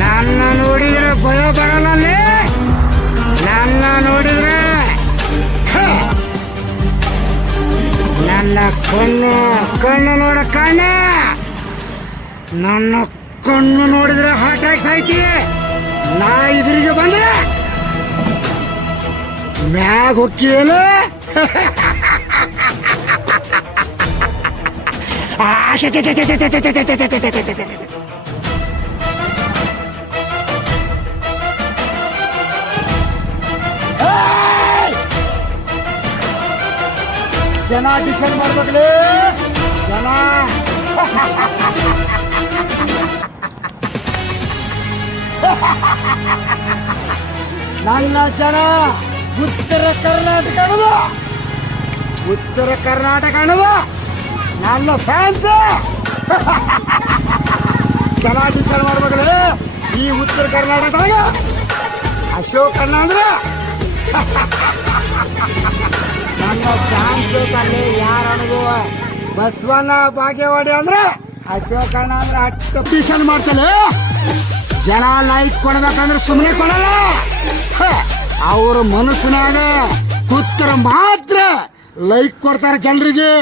ನನ್ನ ನೋಡಿದ್ರೆ ಭಯ ಬರಲ್ಲ. ನನ್ನ ನೋಡಿದ್ರೆ ನನ್ನ ಕಣ್ಣು ನೋಡ ಕಣ್ಣೆ. ನನ್ನ ಕಣ್ಣು ನೋಡಿದ್ರೆ ಹಾರ್ಟ್ ಅಟ್ಯಾಕ್ ಐತಿ. ನಾ ಇದ್ರಿಗೆ ಬಂದ್ರೆ ಮ್ಯಾಗ ಹೊಕ್ಕಿಯಲ್ಲ. ಜನ ಡಿಸೈಡ್ ಮಾಡ್ಬೇಕಲೇ ಜನ. ನನ್ನ ಜನ ಉತ್ತರ ಕರ್ನಾಟಕ ಅನ್ನೋದು ನನ್ನ ಫ್ಯಾನ್ಸ್. ಜನ ಡಿಸೈಡ್ ಮಾಡ್ಬೇಕಲೇ ಈ ಉತ್ತರ ಕರ್ನಾಟಕದಾಗ ಅಶೋಕ್ ಅಣ್ಣ ಅಂದ್ರೆ ನನ್ನ ಫ್ಯಾನ್ಸ್ ಅಲ್ಲಿ ಯಾರು ಅನ್ನೋದು ಬಸವಣ್ಣ ಬಾಗೇವಾಡಿ ಅಂದ್ರೆ ಅಶೋಕ್ ಅಣ್ಣ ಅಂದ್ರೆ ಅಷ್ಟು ಡಿಸೈಡ್ ಮಾಡ್ತಲೇ. ಜನ ಲೈಕ್ ಕೊಡ್ಬೇಕಂದ್ರೆ ಸುಮ್ಮನೆ ಕೊಡಲ್ಲ. ಅವ್ರ ಮನಸ್ಸಿನಾಗ ಕೂತರ ಮಾತ್ರ ಲೈಕ್ ಕೊಡ್ತಾರೆ ಜನರಿಗೆ.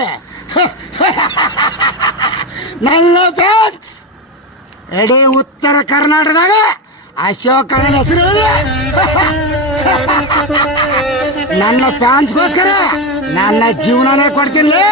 ನನ್ನ ಫ್ಯಾನ್ಸ್ ಇಡೀ ಉತ್ತರ ಕರ್ನಾಟಕದಾಗ ಅಶೋಕ್ ಅಣ್ಣನ ಹೆಸರು ನನ್ನ ಫ್ಯಾನ್ಸ್ಗೋಸ್ಕರ ನನ್ನ ಜೀವನನೇ ಕೊಡ್ತೀನಿ.